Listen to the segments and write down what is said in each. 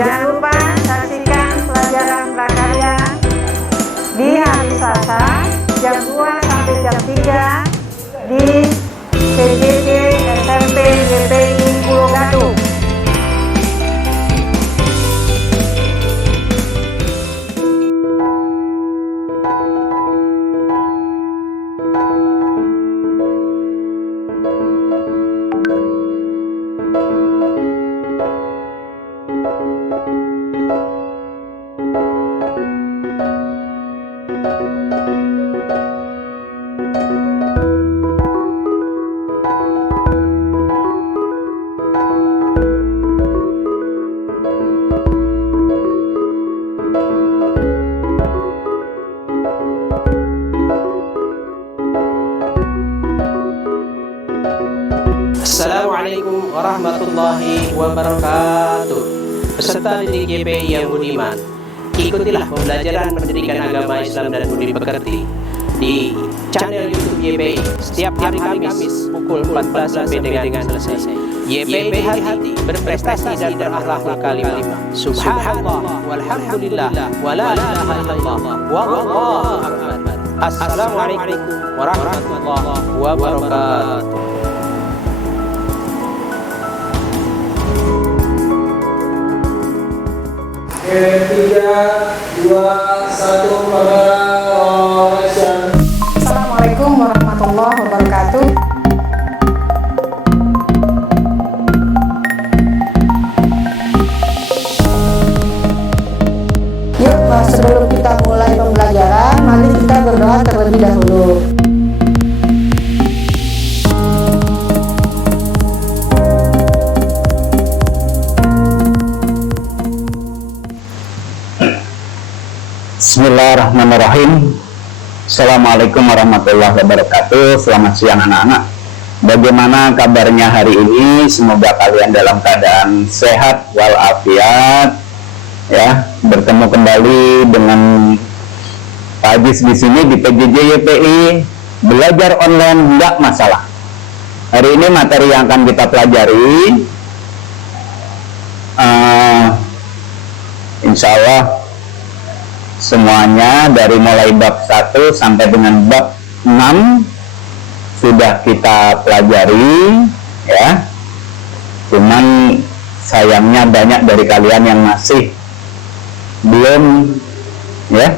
Jangan lupa saksikan pelajaran prakarya di hari Selasa jam 2 sampai jam 3 di CJK SMP GPI Pulau Gadung. Assalamualaikum warahmatullahi wabarakatuh. Peserta didik GPI yang budiman, ikutilah pembelajaran pendidikan agama Islam dan budi pekerti di channel YouTube GPI setiap hari Kamis pukul 14 sampai dengan selesai. GPI Hati berprestasi dan berakhlak kalimah. Subhanallah walhamdulillah wala ilaha illallah wallahu akbar. Assalamualaikum warahmatullahi wabarakatuh. Tiga, dua, satu, kamera action. Assalamualaikum warahmatullahi wabarakatuh. Yuk, sebelum kita mulai pembelajaran, mari kita berdoa terlebih dahulu. Bismillahirrahmanirrahim. Assalamualaikum warahmatullahi wabarakatuh. Selamat siang anak-anak. Bagaimana kabarnya hari ini? Semoga kalian dalam keadaan sehat walafiat. Ya, bertemu kembali dengan Pak Ajis di sini di PJJ YPI. Belajar online enggak masalah. Hari ini materi yang akan kita pelajari, insya Allah semuanya dari mulai bab 1 sampai dengan bab 6 sudah kita pelajari ya. Cuman sayangnya banyak dari kalian yang masih belum ya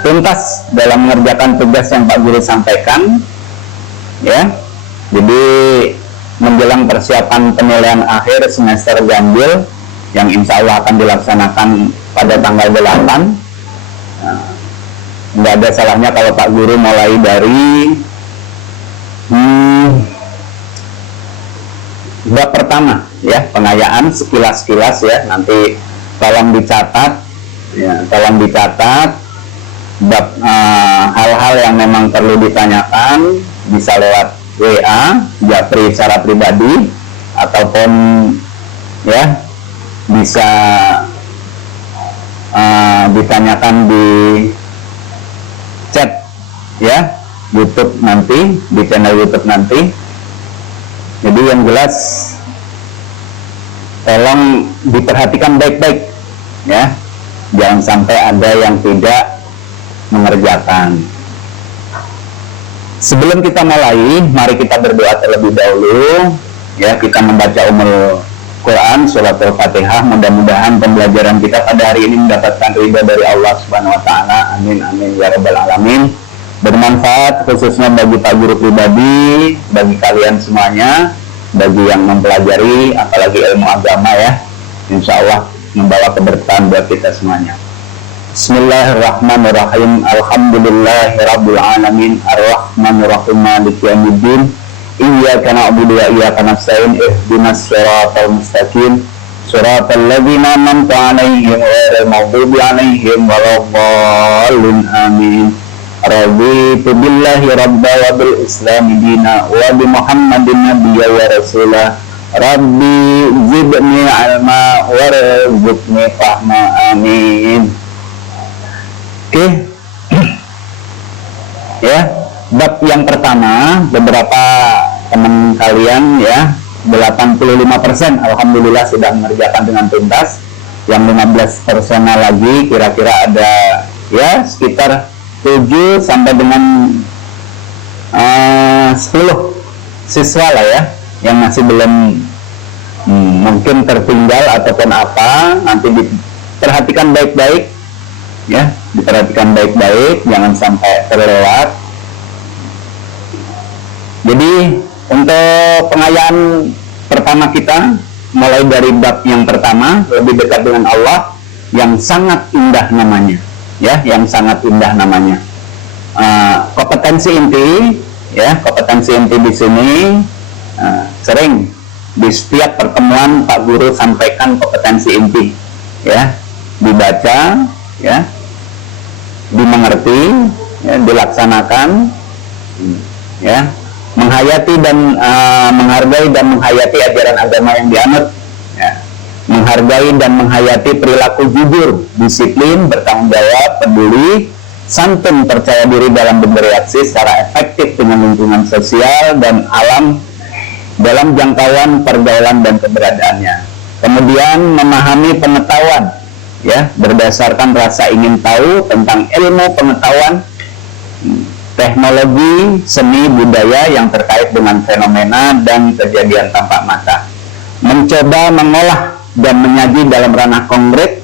tuntas dalam mengerjakan tugas yang Pak Guru sampaikan ya. Jadi menjelang persiapan penilaian akhir semester ganjil yang insya Allah akan dilaksanakan pada tanggal 8. Nggak ada salahnya kalau Pak Guru mulai dari bab pertama ya, pengayaan sekilas-kilas ya. Nanti tolong dicatat ya, tolong dicatat bab hal-hal yang memang perlu ditanyakan bisa lewat WA Japri secara pribadi ataupun ya bisa ditanyakan di chat ya YouTube nanti, di channel YouTube nanti. Jadi yang jelas tolong diperhatikan baik-baik ya, jangan sampai ada yang tidak mengerjakan. Sebelum kita mulai, mari kita berdoa terlebih dahulu ya. Kita membaca Quran, surat Al-Fatihah. Mudah-mudahan pembelajaran kita pada hari ini mendapatkan ridha dari Allah Subhanahu wa Ta'ala. Amin amin ya rabbal alamin. Bermanfaat khususnya bagi Pak Guru pribadi, bagi kalian semuanya, bagi yang mempelajari apalagi ilmu agama ya. Insya Allah membawa keberkahan buat kita semuanya. Bismillahirrahmanirrahim. Alhamdulillahirabbil alamin. Arrahmanirrahim. Maliki yaumiddin. Iyyaka na'budu wa iyyaka nasta'in. Ihdinas siratal mustaqim. Siratal ladzina an'amta 'alaihim ghairil maghdubi 'alaihim waladdallin. Amin. Raditu billahi rabba wa bil islami dina wa bi Muhammadin nabiyya wa rasulah. Rabbi zidni ilma warzuqni fahma. Amin. Oke. Ya, bab yang pertama, beberapa teman kalian ya 85% alhamdulillah sudah mengerjakan dengan tuntas. yang 15 personal lagi kira-kira ada ya sekitar 7 sampai dengan 10 siswa lah ya yang masih belum mungkin tertinggal ataupun apa. Nanti diperhatikan baik-baik ya, diperhatikan baik-baik, jangan sampai terlewat. Jadi untuk pengayaan pertama kita mulai dari bab yang pertama, lebih dekat dengan Allah, yang sangat indah namanya ya, yang sangat indah namanya. Kompetensi inti ya, kompetensi inti di sini sering di setiap pertemuan Pak Guru sampaikan kompetensi inti ya, dibaca ya, dimengerti ya, dilaksanakan ya, menghayati dan menghargai dan menghayati ajaran agama yang dianut ya, menghargai dan menghayati perilaku jujur, disiplin, bertanggung jawab, peduli, santun, percaya diri dalam bereaksi secara efektif dengan lingkungan sosial dan alam dalam jangkauan pergaulan dan keberadaannya. Kemudian memahami pengetahuan ya, berdasarkan rasa ingin tahu tentang ilmu pengetahuan, teknologi, seni, budaya yang terkait dengan fenomena dan kejadian tampak mata. Mencoba mengolah dan menyaji dalam ranah konkret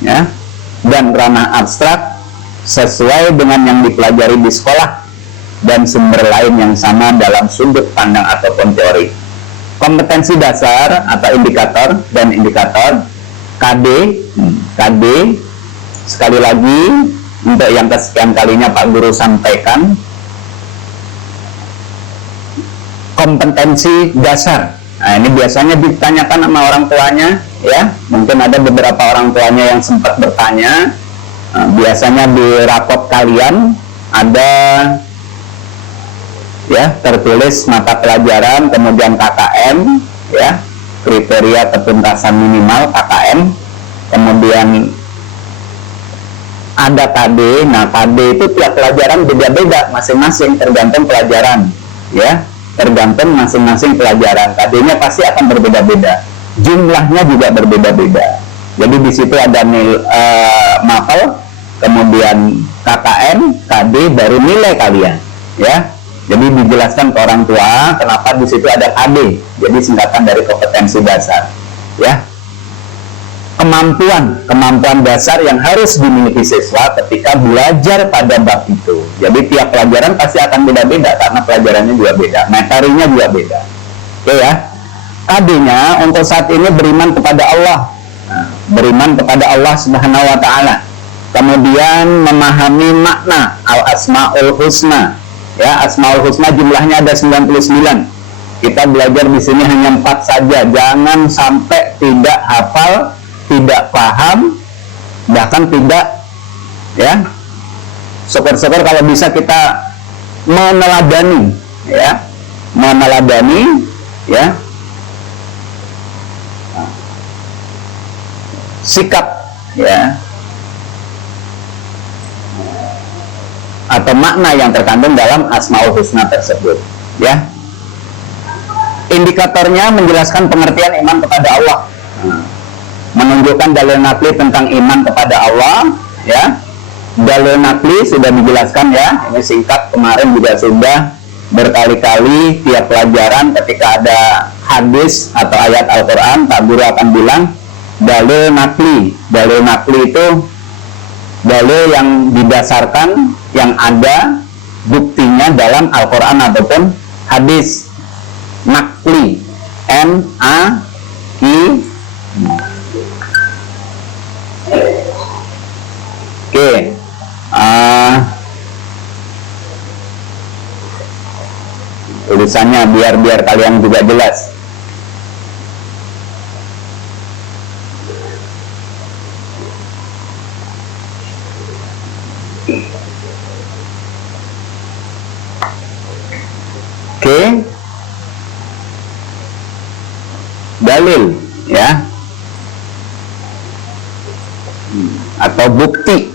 ya, dan ranah abstrak sesuai dengan yang dipelajari di sekolah dan sumber lain yang sama dalam sudut pandang ataupun teori. Kompetensi dasar atau indikator dan indikator KD, sekali lagi untuk yang kesekian kalinya Pak Guru sampaikan, kompetensi dasar. Nah, ini biasanya ditanyakan sama orang tuanya ya, mungkin ada beberapa orang tuanya yang sempat bertanya. Biasanya di rapot kalian ada ya, tertulis mata pelajaran, kemudian KKM ya, kriteria ketuntasan minimal KKM, kemudian ada KD. Nah, KD itu tiap pelajaran beda-beda masing-masing, tergantung pelajaran ya, tergantung masing-masing pelajaran. KD-nya pasti akan berbeda-beda, jumlahnya juga berbeda-beda. Jadi di situ ada mapel, kemudian KKM, KD, baru nilai kalian ya. Jadi dijelaskan ke orang tua kenapa di situ ada KD. Jadi singkatan dari kompetensi dasar ya. Kemampuan dasar yang harus dimiliki siswa ketika belajar pada bab itu. Jadi tiap pelajaran pasti akan beda-beda karena pelajarannya juga beda, materinya juga beda. Oke ya. KD-nya untuk saat ini beriman kepada Allah. Nah, beriman kepada Allah Subhanahu wa taala. Kemudian memahami makna al-asmaul husna. Ya, asmaul husna jumlahnya ada 99. Kita belajar di sini hanya 4 saja. Jangan sampai tidak hafal, tidak paham, bahkan tidak ya. Syukur-syukur kalau bisa kita meneladani ya, meneladani ya, sikap ya, atau makna yang terkandung dalam asmaul husna tersebut ya. Indikatornya menjelaskan pengertian iman kepada Allah, menunjukkan dalil nakli tentang iman kepada Allah ya. Dalil nakli sudah dijelaskan ya, ini singkat, kemarin juga sudah berkali-kali. Tiap pelajaran ketika ada hadis atau ayat Al-Quran, Pak Guru akan bilang dalil nakli. Dalil nakli itu dalil yang didasarkan, yang ada buktinya dalam Al-Quran ataupun hadis. Nakli, N-A-Q. Oke, tulisannya biar kalian juga jelas. Oke, dalil ya, atau bukti.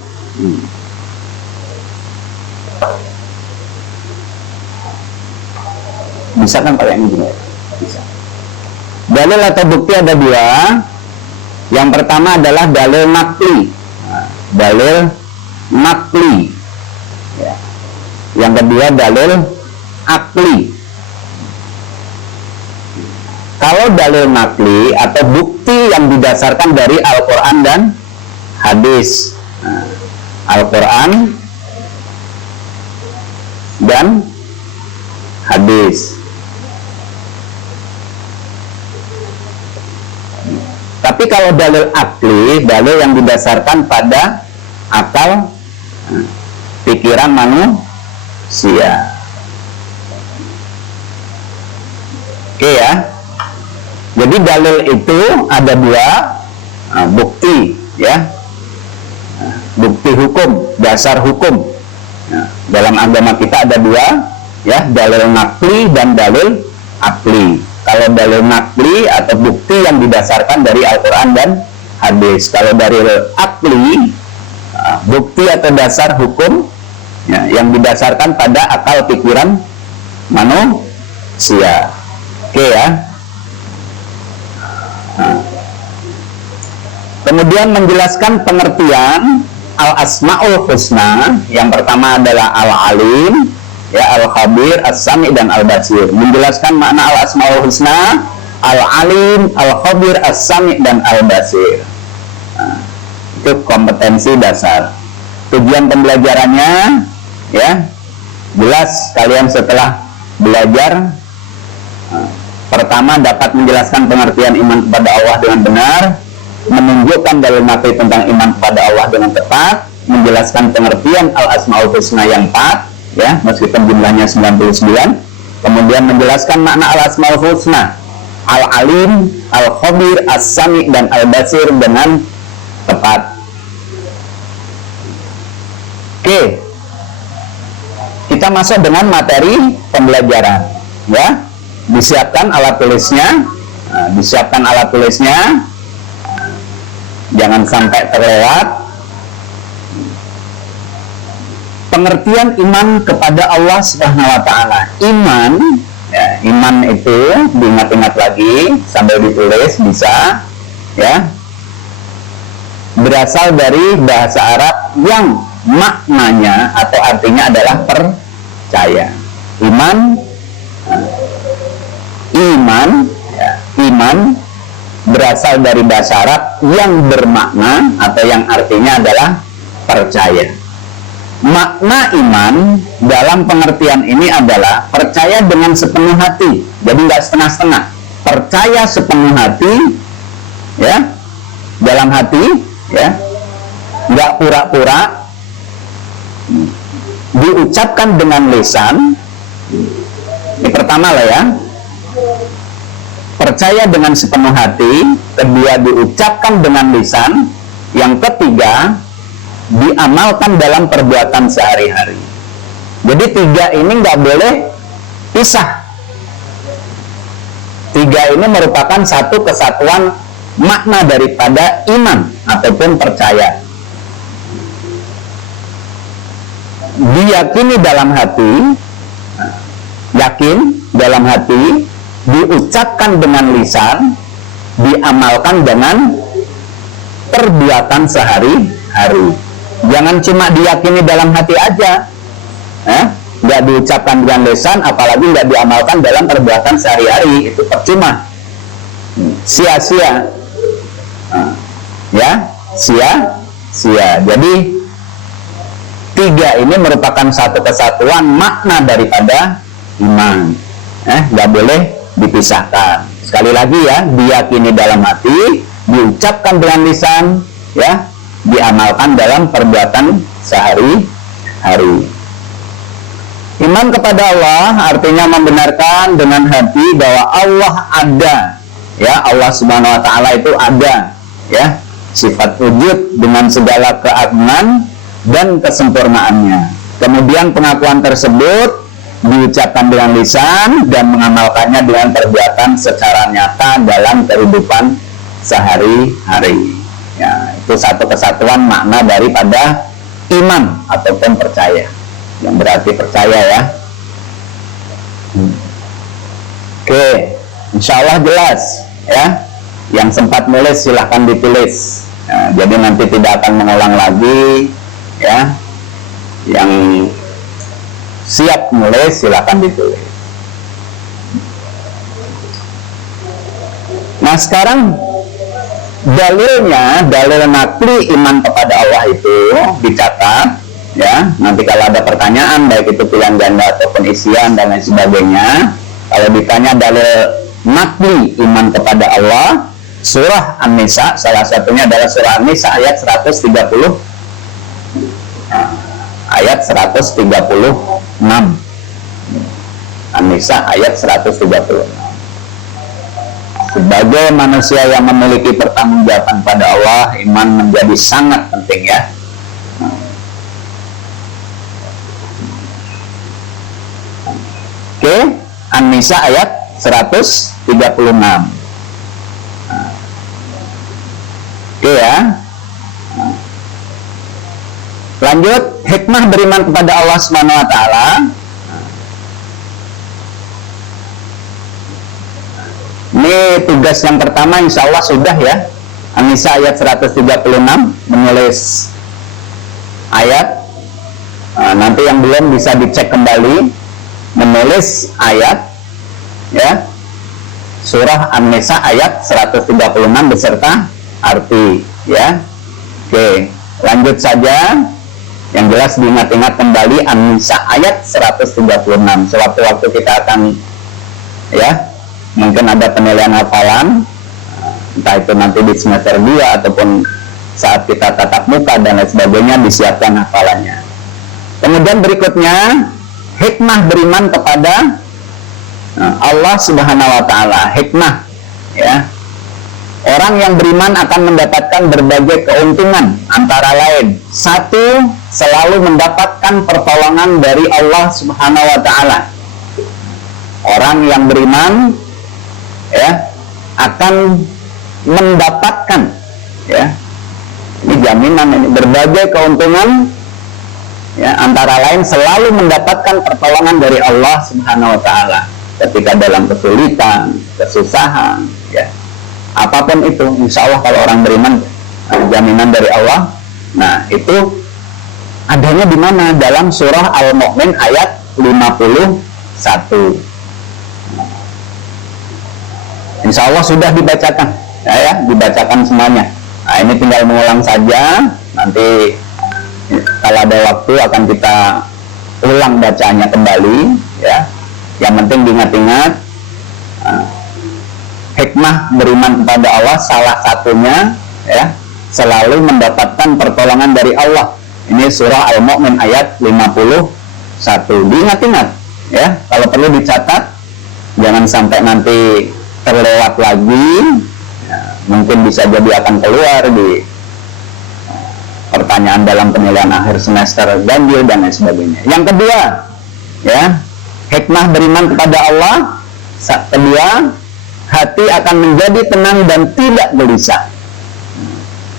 Bisa kan kalian ini? Bisa. Dalil atau bukti ada dua. Yang pertama adalah dalil naqli. Dalil naqli. Ya. Yang kedua dalil akli. Kalau dalil naqli atau bukti yang didasarkan dari Al-Quran dan hadis. Al-Quran dan hadis. Tapi kalau dalil akli, dalil yang didasarkan pada akal, pikiran manusia. Oke ya. Jadi dalil itu ada dua, bukti ya, bukti hukum, dasar hukum. Dalam agama kita ada dua, ya, dalil naqli dan dalil akli. Kalau dalil naqli atau bukti yang didasarkan dari Al-Quran dan hadis. Kalau dalil akli, bukti atau dasar hukum ya, yang didasarkan pada akal pikiran manusia. Oke ya. Kemudian menjelaskan pengertian Al-Asma'ul Husna. Yang pertama adalah Al-Alim, ya, Al-Khabir, As-Sami, dan Al-Basir. Menjelaskan makna Al-Asma'ul Husna, Al-Alim, Al-Khabir, As-Sami, dan Al-Basir. Itu kompetensi dasar. Tujuan pembelajarannya, ya, jelas kalian setelah belajar, pertama dapat menjelaskan pengertian iman kepada Allah dengan benar, menunjukkan dalil naqli tentang iman kepada Allah dengan tepat, menjelaskan pengertian Al-Asma'ul Husna yang 4, ya, meskipun jumlahnya 99, kemudian menjelaskan makna Al-Asma'ul Husna, Al-Alim, Al-Khabir, As-Sami, dan Al-Basir dengan tepat. Oke, kita masuk dengan materi pembelajaran, ya. Disiapkan alat tulisnya, jangan sampai terlewat. Pengertian iman kepada Allah Subhanahu wa Ta'ala. Iman, ya, iman itu diingat-ingat lagi sambil ditulis bisa, ya. Berasal dari bahasa Arab yang maknanya atau artinya adalah percaya. Iman berasal dari bahasa Arab yang bermakna atau yang artinya adalah percaya. Makna iman dalam pengertian ini adalah percaya dengan sepenuh hati. Jadi nggak setengah-setengah. Percaya sepenuh hati, ya, dalam hati, ya, nggak pura-pura. Diucapkan dengan lisan. Ini pertama lah ya. Percaya dengan sepenuh hati. Kedua, diucapkan dengan lisan. Yang ketiga, diamalkan dalam perbuatan sehari-hari. Jadi tiga ini nggak boleh pisah. Tiga ini merupakan satu kesatuan makna daripada iman ataupun percaya. Diyakini dalam hati, yakin dalam hati, diucapkan dengan lisan, diamalkan dengan perbuatan sehari-hari. Jangan cuma diyakini dalam hati aja, nggak diucapkan dengan lisan, apalagi nggak diamalkan dalam perbuatan sehari-hari, itu percuma, sia-sia, ya, sia-sia. Jadi tiga ini merupakan satu kesatuan makna daripada iman, nggak boleh dipisahkan. Sekali lagi ya, diyakini dalam hati, diucapkan dengan lisan, ya, diamalkan dalam perbuatan sehari-hari. Iman kepada Allah artinya membenarkan dengan hati bahwa Allah ada, ya, Allah Subhanahu wa Ta'ala itu ada, ya, sifat wujud dengan segala keagungan dan kesempurnaannya. Kemudian pengakuan tersebut diucapkan dengan lisan dan mengamalkannya dengan perbuatan secara nyata dalam kehidupan sehari-hari. Ya, itu satu kesatuan makna daripada iman ataupun percaya, yang berarti percaya ya. Oke, insya Allah jelas ya. Yang sempat nulis silahkan ditulis. Jadi nanti tidak akan mengulang lagi, ya. Yang siap nulis silahkan ditulis. Nah sekarang dalilnya, dalil nakli iman kepada Allah itu dicatat, ya. Nanti kalau ada pertanyaan baik itu pilihan ganda ataupun isian dan lain sebagainya, kalau ditanya dalil nakli iman kepada Allah, surah An-Nisa, salah satunya adalah surah An-Nisa ayat 130, ayat 136. An-Nisa ayat 136. Sebagai manusia yang memiliki pertanggungjawaban pada Allah, iman menjadi sangat penting, ya. Oke, An-Nisa ayat 136. Oke, ya. Lanjut, hikmah beriman kepada Allah Subhanahu wa taala. Ini tugas yang pertama insya Allah sudah, ya. An-Nisa ayat 136, menulis ayat. Nanti yang belum bisa dicek kembali, menulis ayat, ya. Surah An-Nisa ayat 136 beserta arti, ya. Oke, lanjut saja. Yang jelas diingat-ingat kembali An-Nisa ayat 136. Sewaktu-waktu kita akan, ya, mungkin ada penilaian hafalan, entah itu nanti di semester 2 ataupun saat kita tatap muka dan lain sebagainya, disiapkan hafalannya. Kemudian berikutnya, hikmah beriman kepada Allah Subhanahu wa taala. Hikmah, ya. Orang yang beriman akan mendapatkan berbagai keuntungan, antara lain, satu, selalu mendapatkan pertolongan dari Allah Subhanahu wa taala. Orang yang beriman, ya, akan mendapatkan, ya, ini jaminan, ini berbagai keuntungan, ya, antara lain selalu mendapatkan pertolongan dari Allah Subhanahu wa taala ketika dalam kesulitan, kesusahan, ya, apapun itu, insya Allah kalau orang beriman, jaminan dari Allah. Nah, itu adanya di mana? Dalam surah Al-Mu'min ayat 51. Insya Allah sudah dibacakan, ya, dibacakan semuanya. Nah, ini tinggal mengulang saja. Nanti kalau ada waktu akan kita ulang bacaannya kembali, ya. Yang penting diingat-ingat, hikmah beriman kepada Allah salah satunya, ya, selalu mendapatkan pertolongan dari Allah. Ini surah Al-Mu'min ayat 51. Diingat-ingat, ya. Kalau perlu dicatat, jangan sampai nanti terlewat lagi, ya, mungkin bisa jadi akan keluar di pertanyaan dalam penilaian akhir semester ganjil dan lain sebagainya. Yang kedua, ya, hikmah beriman kepada Allah kedua, hati akan menjadi tenang dan tidak gelisah.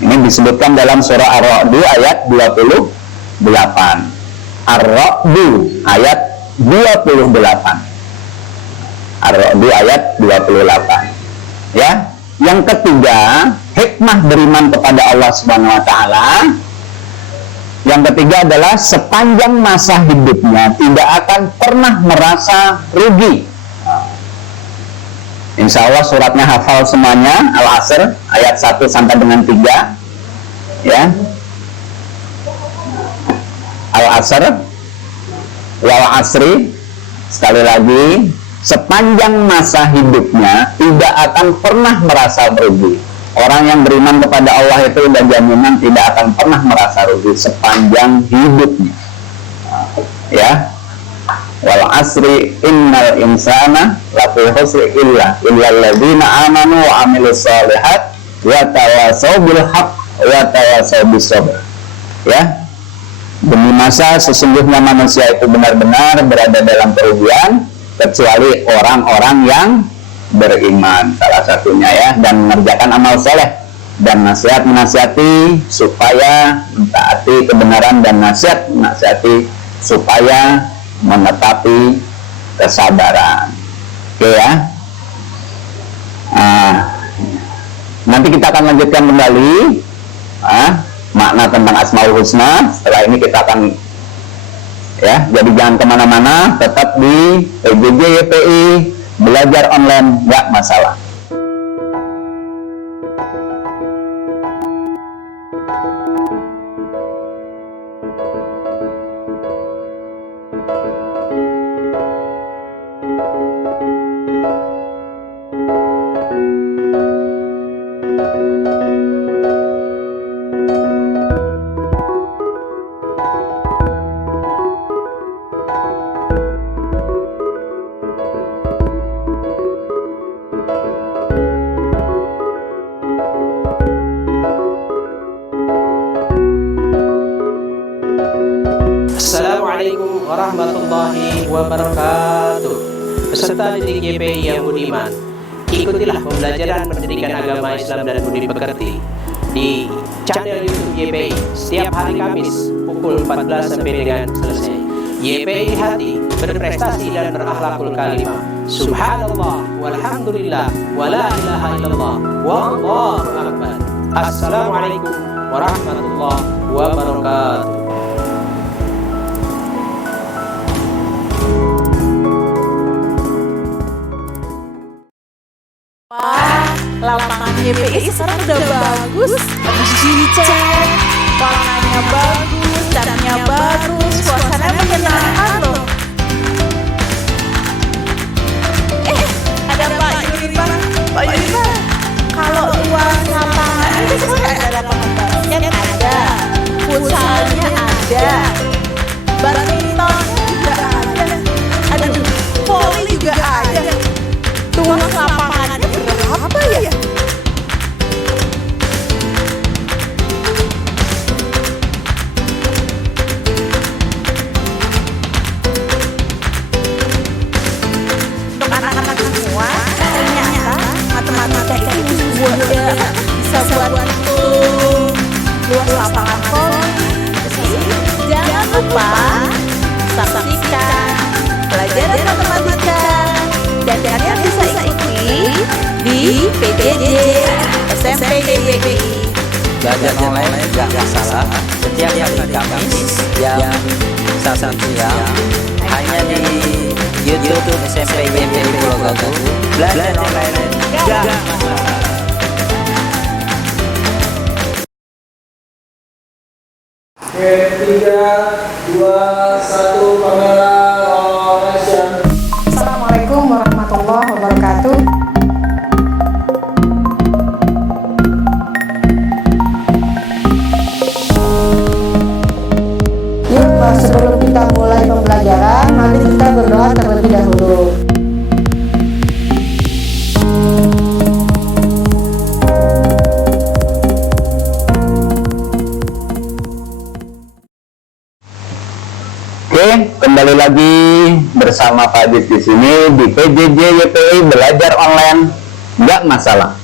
Ini disebutkan dalam surah Ar-Ra'd ayat 28. Ar-Ra'd ayat 28. Ar-Ra'd ayat 28. Ya. Yang ketiga, hikmah beriman kepada Allah Subhanahu wa taala. Yang ketiga adalah sepanjang masa hidupnya tidak akan pernah merasa rugi. Insya Allah suratnya hafal semuanya, Al-Asr ayat 1 sampai dengan 3, ya. Al-Asr wal asri, sekali lagi, sepanjang masa hidupnya tidak akan pernah merasa rugi. Orang yang beriman kepada Allah itu sudah jaminan tidak akan pernah merasa rugi sepanjang hidupnya, ya. Wal asri innal insana lafi khusri illa alladzina amanu wa amilus shalihat wa tawasaw bil haqq wa tawasaw bis sabr. Ya. Demi masa sesungguhnya manusia itu benar-benar berada dalam kerugian kecuali orang-orang yang beriman, salah satunya, ya, dan mengerjakan amal soleh dan nasihat menasihati supaya mentaati kebenaran dan nasihat menasihati supaya menetapi kesabaran. Oke, ya. Nanti kita akan lanjutkan kembali makna tentang Asmaul Husna. Setelah ini kita akan jadi jangan kemana-mana, tetap di PJJ YPI, belajar online nggak masalah. Assalamualaikum warahmatullahi wabarakatuh. Peserta didik YPI yang budiman, ikutilah pembelajaran pendidikan agama Islam dan budi pekerti di channel YouTube YPI setiap hari Kamis pukul 14 sampai dengan selesai. YPI Hati, berprestasi dan berakhlakul karimah. Subhanallah walhamdulillah wala ilaha illallah wallahu akbar. Assalamualaikum warahmatullahi wabarakatuh. Lapangan YPI sekarang udah bagus, dicat, warnanya bagus, catnya bagus, suasana menyenangkan loh. Ada Pak Yuriman, kalau luas lapangan itu sekarang ada lapangan basket ada, futsalnya ada, badminton juga ada, volley juga ada. Luas lapangannya berapa ya? Untuk anak-anak semua, ternyata matematika itu bisa buat hitung luas lapangan volley. Jangan lupa saksikan pelajaran matematika dan kalian bisa ikuti di PJJ SMP YPI. Belajar online gak masalah. Setiap hari Kamis jam 1 siang hanya di YouTube SMP YPI Pulau Gadung. Belajar online gak masalah. Oke, 3, 2, 1, kamera action. Assalamualaikum warahmatullahi wabarakatuh. Yuk, sebelum kita mulai pembelajaran, mari kita berdoa terlebih dahulu. Oke, kembali lagi bersama Pak Adit di sini di PJJ YPI, belajar online nggak masalah.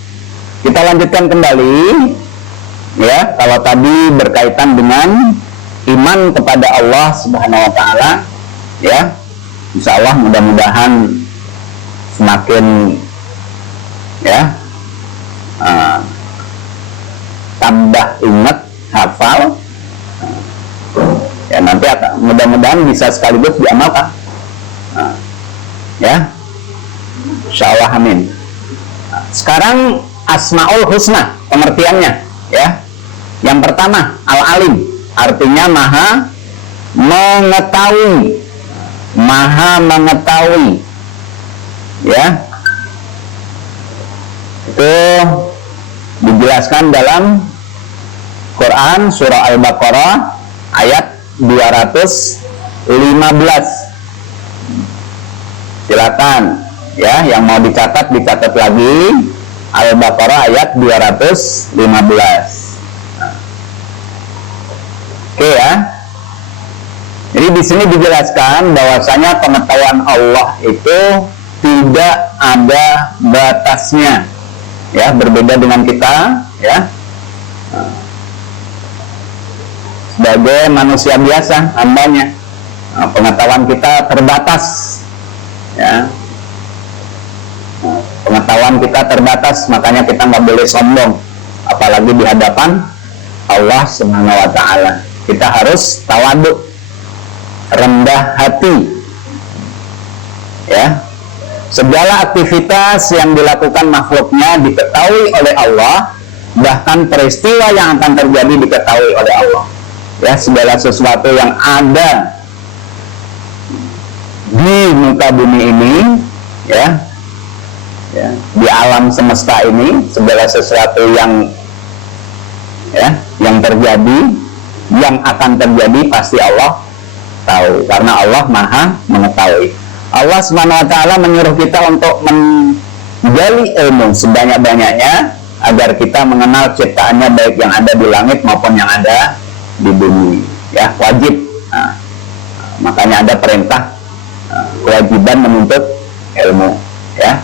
Kita lanjutkan kembali ya. Kalau tadi berkaitan dengan iman kepada Allah Subhanahu wa taala ya. Insya Allah mudah-mudahan semakin ya tambah ingat, hafal ya, nanti mudah-mudahan bisa sekaligus diamalkan ya, insya Allah, amin. Sekarang Asmaul Husna pengertiannya ya. Yang pertama Al-Alim, artinya maha mengetahui, ya. Itu dijelaskan dalam Quran surah Al-Baqarah ayat 215. Silakan ya, yang mau dicatat lagi, Al-Baqarah ayat 215. Oke ya. Jadi di sini dijelaskan bahwasanya pengetahuan Allah itu tidak ada batasnya ya, berbeda dengan kita ya. Sebagai manusia biasa, hambanya, pengetahuan kita terbatas ya. Pengetahuan kemampuan kita terbatas, makanya kita nggak boleh sombong, apalagi di hadapan Allah Subhanahu wa Ta'ala. Kita harus tawadhu, rendah hati, ya. Segala aktivitas yang dilakukan makhluknya diketahui oleh Allah, bahkan peristiwa yang akan terjadi diketahui oleh Allah, ya. Segala sesuatu yang ada di muka bumi ini, ya, di alam semesta ini, segala sesuatu yang yang terjadi, yang akan terjadi pasti Allah tahu, karena Allah Maha mengetahui. Allah Subhanahu wa Ta'ala menyuruh kita untuk menggali ilmu sebanyak-banyaknya agar kita mengenal ciptaannya, baik yang ada di langit maupun yang ada di bumi, ya, wajib. Nah, makanya ada perintah kewajiban menuntut ilmu, ya.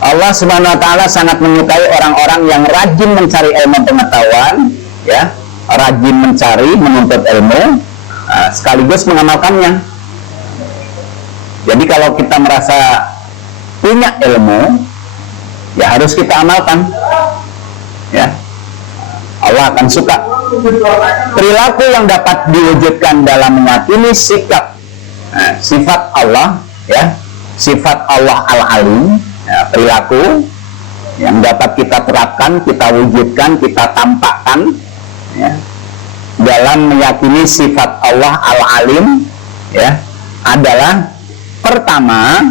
Allah Subhanahu wa Ta'ala sangat menyukai orang-orang yang rajin mencari ilmu pengetahuan, ya, rajin mencari, menuntut ilmu, sekaligus mengamalkannya. Jadi kalau kita merasa punya ilmu, ya harus kita amalkan, ya. Allah akan suka. Perilaku yang dapat diwujudkan dalam meyakini sikap, sifat Allah, ya, sifat Allah Al-Alim, ya, perilaku yang dapat kita terapkan, kita wujudkan, kita tampakkan, ya, dalam meyakini sifat Allah Al-Alim, ya, adalah pertama,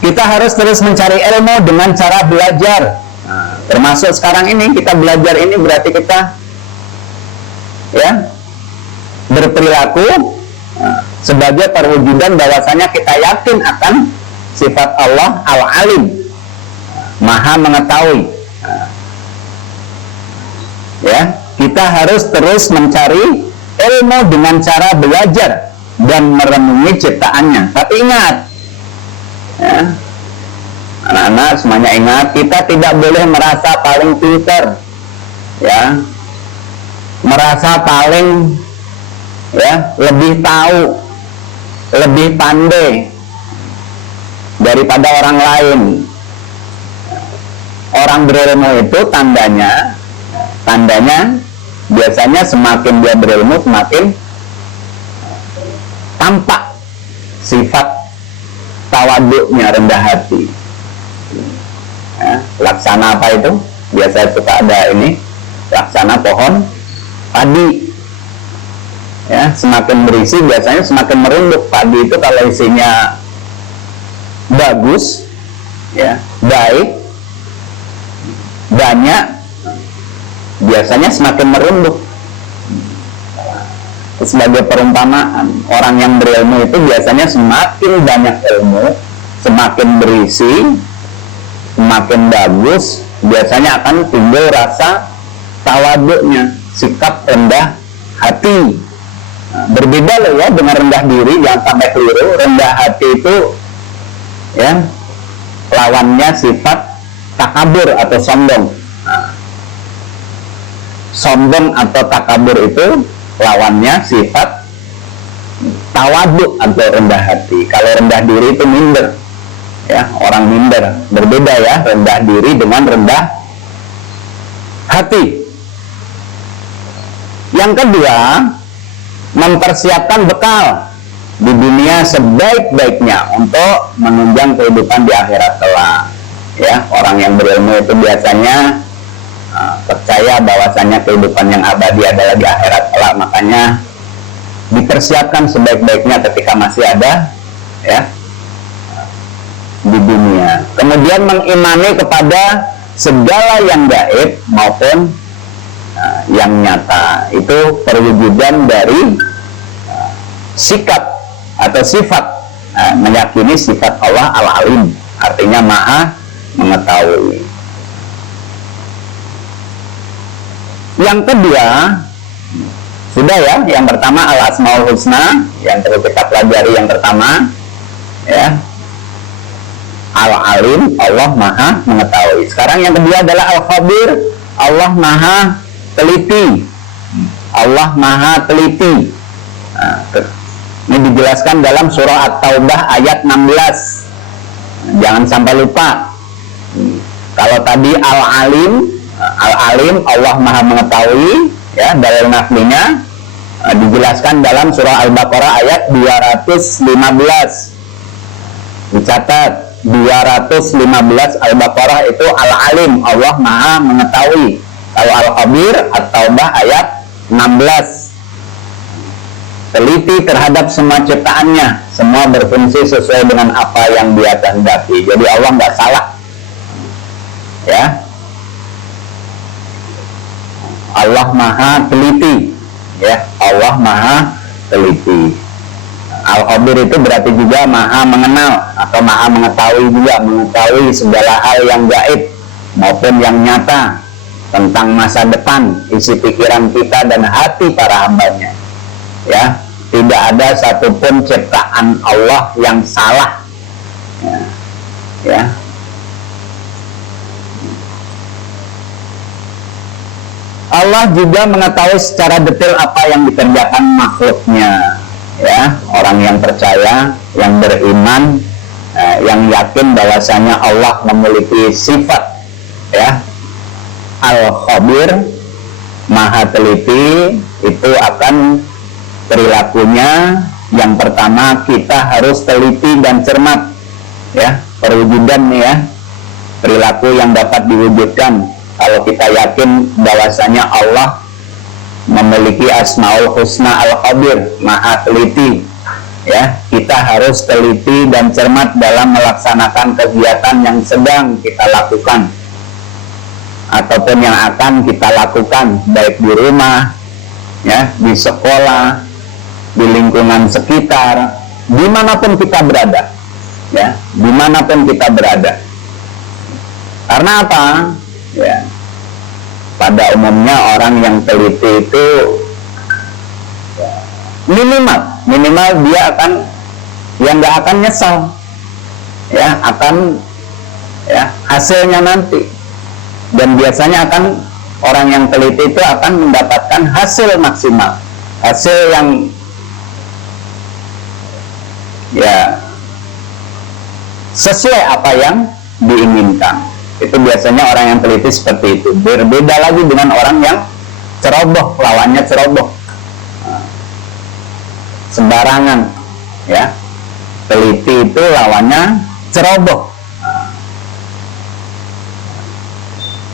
kita harus terus mencari ilmu dengan cara belajar. Nah, termasuk sekarang ini kita belajar ini berarti kita, ya, berperilaku sebagai perwujudan bahwasanya kita yakin akan sifat Allah Al-Alim, Maha mengetahui. Ya, kita harus terus mencari ilmu dengan cara belajar dan merenungi ciptaannya. Tapi ingat, ya, anak-anak semuanya ingat, kita tidak boleh merasa paling pintar, ya, merasa paling, ya, lebih tahu, lebih pandai daripada orang lain. Orang berilmu itu tandanya biasanya semakin dia berilmu semakin tampak sifat tawaduknya, rendah hati. Ya, laksana apa itu? Biasa suka ada ini, laksana pohon padi. Ya, semakin berisi biasanya semakin merunduk. Padi itu kalau isinya bagus, ya, baik, banyak, biasanya semakin merunduk. Sebagai perumpamaan, orang yang berilmu itu biasanya semakin banyak ilmu, semakin berisi, semakin bagus, biasanya akan timbul rasa tawaduknya, sikap rendah hati. Nah, berbeda loh ya dengan rendah diri, jangan sampai keliru. Rendah hati itu, ya, lawannya sifat takabur atau sombong. Nah, sombong atau takabur itu lawannya sifat tawaduk atau rendah hati. Kalau rendah diri itu minder, ya, orang minder. Berbeda ya, rendah diri dengan rendah hati. Yang kedua, mempersiapkan bekal di dunia sebaik-baiknya untuk menunjang kehidupan di akhirat kelak. Ya, orang yang berilmu itu biasanya percaya bahwasannya kehidupan yang abadi adalah di akhirat kelak, makanya dipersiapkan sebaik-baiknya ketika masih ada, ya, di dunia. Kemudian mengimani kepada segala yang gaib maupun yang nyata. Itu perwujudan dari sikap atau sifat meyakini sifat Allah Al-Alim, artinya Maha mengetahui. Yang kedua, sudah ya, yang pertama Al-Asmaul Husna, yang perlu kita pelajari yang pertama, ya, Al-Alim, Allah Maha mengetahui. Sekarang yang kedua adalah Al-Khabir, Allah Maha teliti. Allah Maha teliti. Nah, ini dijelaskan dalam surah At-Taubah ayat 16. Jangan sampai lupa. Kalau tadi Al-Alim Allah Maha mengetahui, ya, dalil naflinya dijelaskan dalam surah Al-Baqarah ayat 215. Dicatat 215 Al-Baqarah itu Al-Alim, Allah Maha mengetahui. Kalau Al-Khabir At-Taubah ayat 16. Teliti terhadap semua ciptaannya, semua berfungsi sesuai dengan apa yang Dia kehendaki. Jadi Allah nggak salah, ya. Allah Maha teliti, ya. Allah Maha teliti. Al-Khabir itu berarti juga Maha mengenal atau Maha mengetahui juga, mengetahui segala hal yang gaib maupun yang nyata tentang masa depan, isi pikiran kita dan hati para hambanya, ya. Tidak ada satupun ciptaan Allah yang salah, ya, ya. Allah juga mengetahui secara detail apa yang dikerjakan makhluknya, ya. Orang yang percaya, yang beriman, yang yakin bahwasanya Allah memiliki sifat, ya, Al-Khabir, Maha teliti, itu akan perilakunya. Yang pertama, kita harus teliti dan cermat, ya, perwujudan, ya, perilaku yang dapat diwujudkan. Kalau kita yakin bahwasanya Allah memiliki Asmaul Husna Al-Khabir, Maha teliti, ya, kita harus teliti dan cermat dalam melaksanakan kegiatan yang sedang kita lakukan ataupun yang akan kita lakukan, baik di rumah, ya, di sekolah, di lingkungan sekitar, dimanapun kita berada, ya, dimanapun kita berada. Karena apa? Ya, pada umumnya orang yang teliti itu minimal dia akan, ya, nggak akan nyesal, ya, akan, ya, hasilnya nanti. Dan biasanya akan orang yang teliti itu akan mendapatkan hasil maksimal, hasil yang, ya, sesuai apa yang diinginkan. Itu biasanya orang yang teliti seperti itu. Berbeda lagi dengan orang yang ceroboh, lawannya ceroboh, sembarangan, ya. Teliti itu lawannya ceroboh.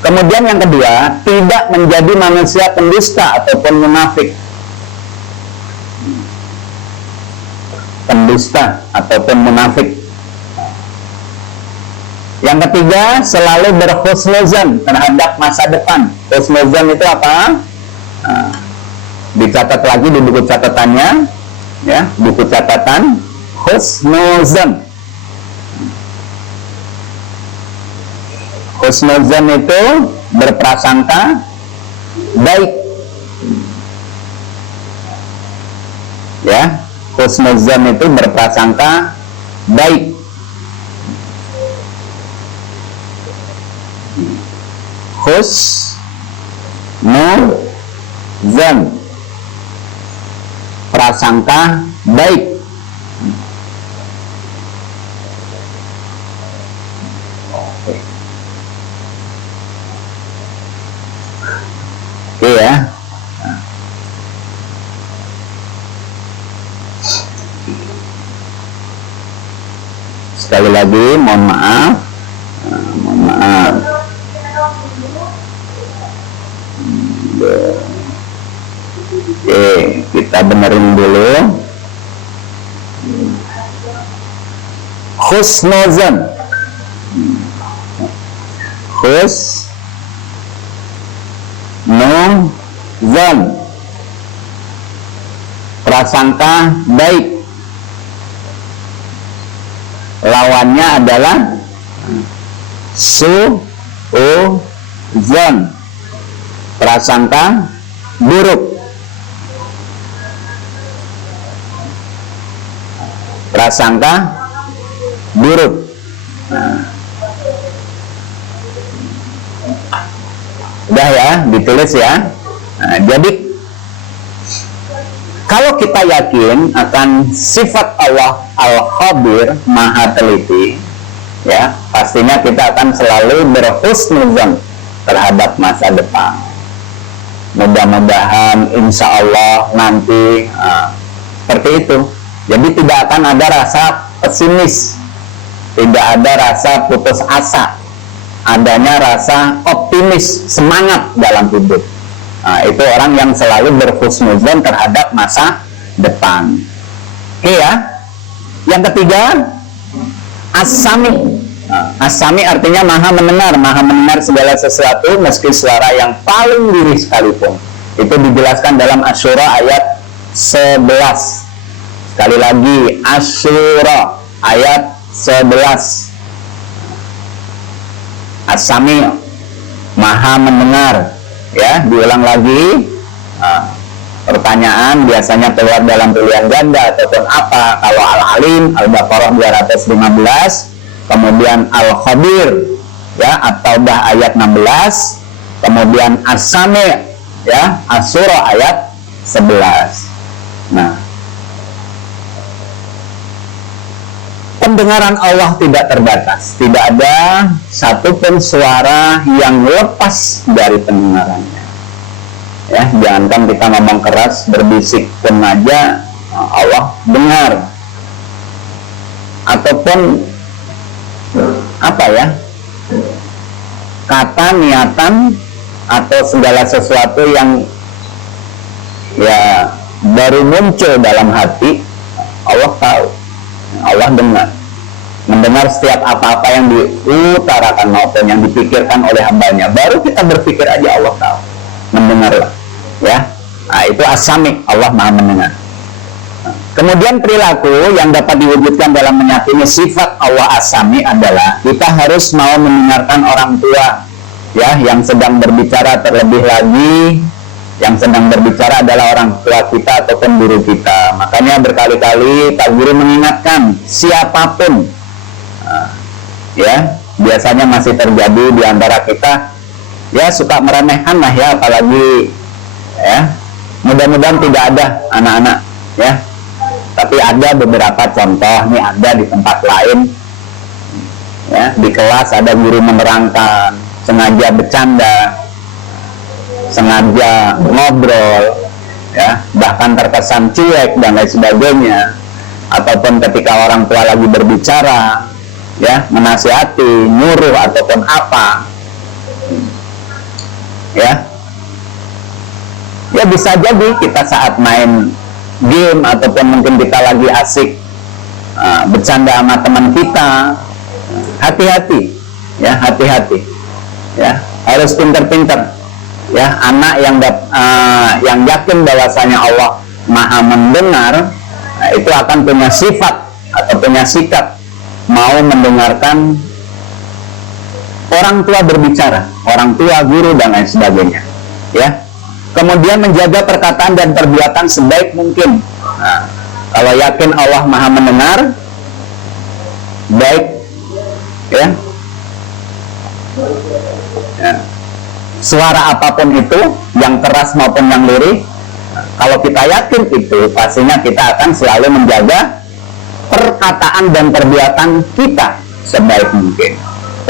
Kemudian yang kedua, tidak menjadi manusia pendusta ataupun munafik. Pendusta ataupun munafik. Yang ketiga, selalu berhusnuzan terhadap masa depan. Husnuzan itu apa? Dicatat lagi di buku catatannya, ya, buku catatan husnuzan. Husnuzan itu berprasangka baik, ya. Husnuzan itu berprasangka baik. Husnuzan, prasangka baik. Oke, ya. Sekali lagi mohon maaf. Oke, kita benerin dulu. Husnuzan, husnuzan, prasangka baik. Lawannya adalah su'uzan, prasangka buruk. Prasangka buruk. Udah, ya, ditulis, ya. Jadi kalau kita yakin akan sifat Allah Al-Khabir, Maha teliti, ya pastinya kita akan selalu berhusnuzon terhadap masa depan. Mudah-mudahan insya Allah nanti seperti itu. Jadi tidak akan ada rasa pesimis, tidak ada rasa putus asa, adanya rasa optimis, semangat dalam hidup. Itu orang yang selalu berhusnuzon terhadap masa depan. Oke ya. Yang ketiga, as-sami. As-sami artinya maha mendengar segala sesuatu meski suara yang paling lirih sekalipun. Itu dijelaskan dalam Asy-Syura ayat 11. Sekali lagi, Asy-Syura ayat 11. As-sami, maha mendengar. Ya, diulang lagi. Pertanyaan biasanya keluar dalam pilihan ganda ataupun apa. Kalau Al-Alim, Al-Baqarah 215, kemudian Al-Khabir, ya, At-Taubah ayat 16, kemudian As-Sami, ya, Asy-Syura ayat 11. Nah, pendengaran Allah tidak terbatas, tidak ada satupun suara yang lepas dari pendengarannya. Ya, jangankan kita ngomong keras, berbisik pun aja Allah dengar. Ataupun apa ya, kata, niatan, atau segala sesuatu yang ya baru muncul dalam hati, Allah tahu, Allah dengar, mendengar setiap apa-apa yang diutarakan maupun yang dipikirkan oleh hambanya. Baru kita berpikir aja Allah tahu, mendengarlah, ya. Nah, itu as-sami, Allah maha mendengar. Kemudian perilaku yang dapat diwujudkan dalam meyakini sifat Allah as-sami adalah kita harus mau mendengarkan orang tua, ya, yang sedang berbicara. Terlebih lagi yang sedang berbicara adalah orang tua kita ataupun guru kita. Makanya berkali-kali Pak Guru mengingatkan siapapun, ya, biasanya masih terjadi di antara kita, ya, suka meremehkan lah, ya, apalagi, ya, mudah-mudahan tidak ada anak-anak, ya. Tapi ada beberapa contoh, nih ada di tempat lain, ya, di kelas ada guru menerangkan, sengaja bercanda, sengaja ngobrol, ya, bahkan terkesan cuek dan lain sebagainya. Ataupun ketika orang tua lagi berbicara, ya, menasihati, nyuruh ataupun apa, ya, ya bisa jadi kita saat main game ataupun mungkin kita lagi asik bercanda sama teman kita, hati-hati, ya, hati-hati, ya, harus pinter-pinter, ya. Anak yang yakin bahwasanya Allah maha mendengar, itu akan punya sifat atau punya sikap mau mendengarkan orang tua berbicara, orang tua, guru dan lain sebagainya, ya. Kemudian menjaga perkataan dan perbuatan sebaik mungkin. Nah, kalau yakin Allah maha mendengar, baik, ya, ya, suara apapun itu, yang keras maupun yang lirih, kalau kita yakin itu, pastinya kita akan selalu menjaga perkataan dan perbuatan kita sebaik mungkin.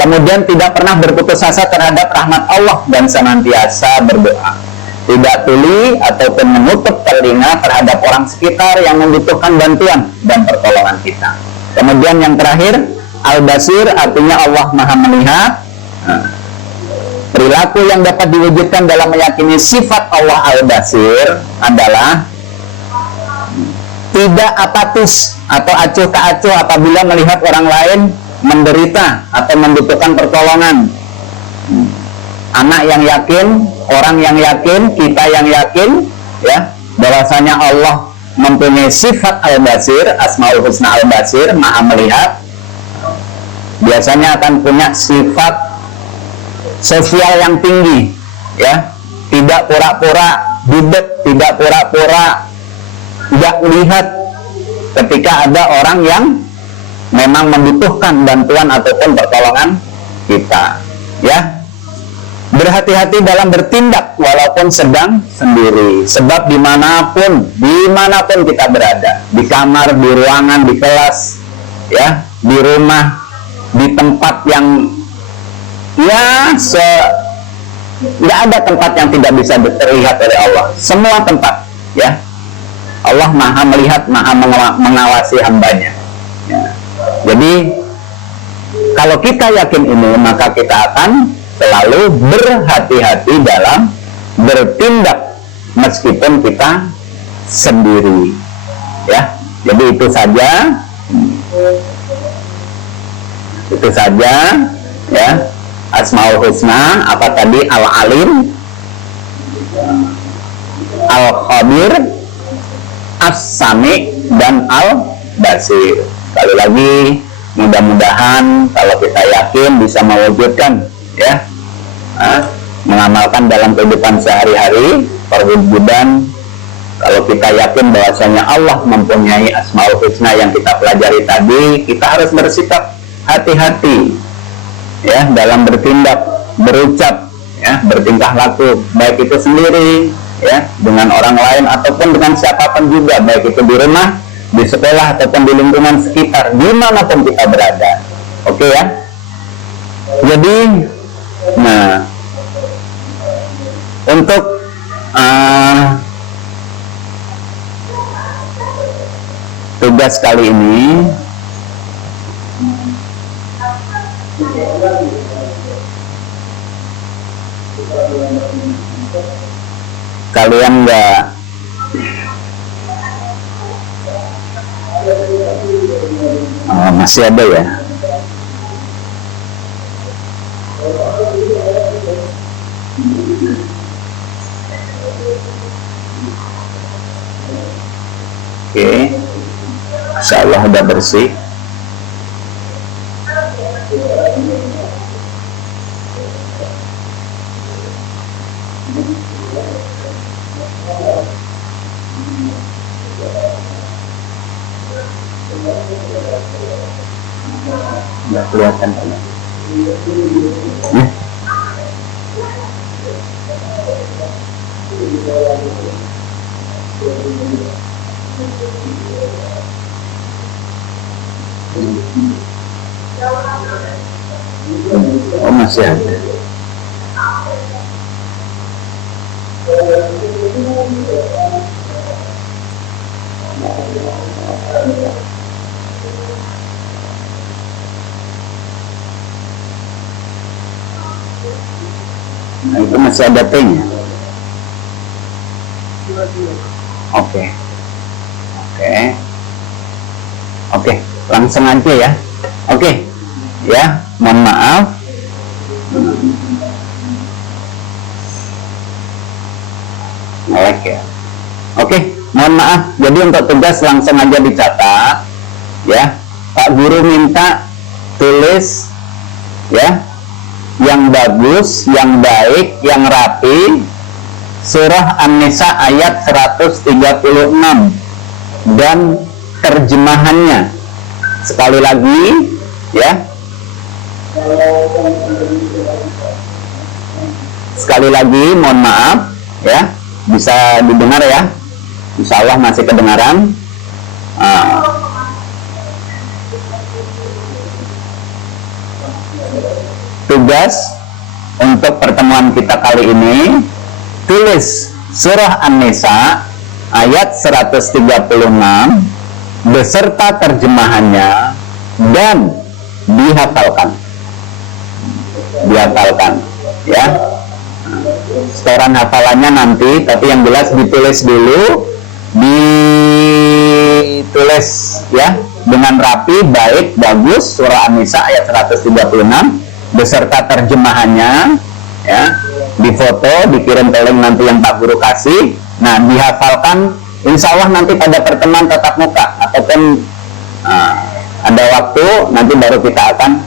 Kemudian tidak pernah berputus asa terhadap rahmat Allah dan senantiasa berdoa. Tidak tuli ataupun menutup telinga terhadap orang sekitar yang membutuhkan bantuan dan pertolongan kita. Kemudian yang terakhir, Al-Basir artinya Allah maha melihat. Perilaku yang dapat diwujudkan dalam meyakini sifat Allah Al-Basir adalah tidak apatis atau acuh tak acuh apabila melihat orang lain menderita atau membutuhkan pertolongan. Anak yang yakin, orang yang yakin, kita yang yakin, ya, bahwasanya Allah mempunyai sifat Al-Basir, Asmaul Husna Al-Basir, maha melihat, biasanya akan punya sifat sosial yang tinggi, ya, tidak pura-pura duduk, tidak pura-pura tidak melihat ketika ada orang yang memang membutuhkan bantuan ataupun pertolongan kita, ya. Berhati-hati dalam bertindak walaupun sedang sendiri, sebab dimanapun kita berada, di kamar, di ruangan, di kelas, ya, di rumah, di tempat yang ya nggak ada tempat yang tidak bisa terlihat oleh Allah. Semua tempat, ya. Allah maha melihat, maha mengawasi hambanya. Ya. Jadi kalau kita yakin ini, maka kita akan selalu berhati-hati dalam bertindak meskipun kita sendiri. Ya, jadi itu saja. Itu saja, ya. Asmaul Husna, apa tadi? Al-Alim, Al-Khabir, As-Sami, dan Al-Basir. Sekali lagi, mudah-mudahan kalau kita yakin bisa mewujudkan, ya, mengamalkan dalam kehidupan sehari-hari, perwujudan. Kalau kita yakin bahwasanya Allah mempunyai Asmaul Husna yang kita pelajari tadi, kita harus bersikap hati-hati, ya, dalam bertindak, berucap, ya, bertingkah laku, baik itu sendiri, ya, dengan orang lain ataupun dengan siapapun juga, baik itu di rumah, di sekolah ataupun di lingkungan sekitar, dimanapun kita berada. Oke, ya. Jadi, nah, untuk tugas kali ini kalian masih ada ya? Oke, insyaallah udah bersih. Nggak kelihatan kan? Oh, masih ada. Nah, itu masih ada T-nya. Oke. Oke, langsung aja ya. Oke, ya, mohon maaf. Ngelek ya. Oke, mohon maaf. Jadi untuk tugas langsung aja dicatat, ya. Pak Guru minta tulis, ya, yang bagus, yang baik, yang rapi, surah An-Nisa ayat 136 dan terjemahannya. Sekali lagi, ya, sekali lagi mohon maaf, ya, bisa didengar ya, insya Allah masih kedengaran. Tugas untuk pertemuan kita kali ini, tulis surah An-Nisa ayat 136 beserta terjemahannya dan dihafalkan, ya. Setoran hafalannya nanti, tapi yang jelas ditulis dulu, ditulis, ya, dengan rapi, baik, bagus, surah An-Nisa ayat 136 beserta terjemahannya, ya, difoto, dikirim ke link nanti yang Pak Guru kasih. Nah, dihafalkan, insya Allah nanti pada pertemuan tatap muka ataupun ada waktu nanti baru kita akan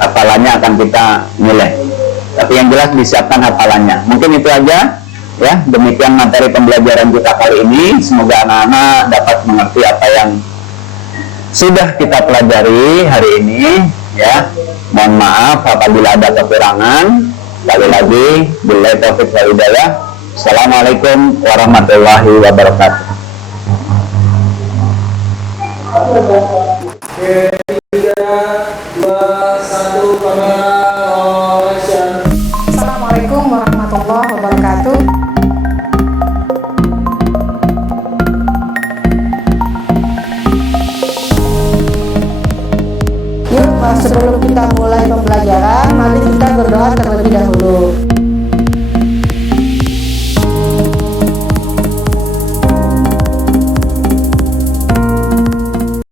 hafalannya akan kita nilai. Tapi yang jelas disiapkan hafalannya. Mungkin itu aja, ya. Demikian materi pembelajaran kita kali ini. Semoga anak-anak dapat mengerti apa yang sudah kita pelajari hari ini, ya. Mohon maaf apabila ada kekurangan. Sekali lagi, billahi taufiq wal hidayah. Assalamualaikum warahmatullahi wabarakatuh.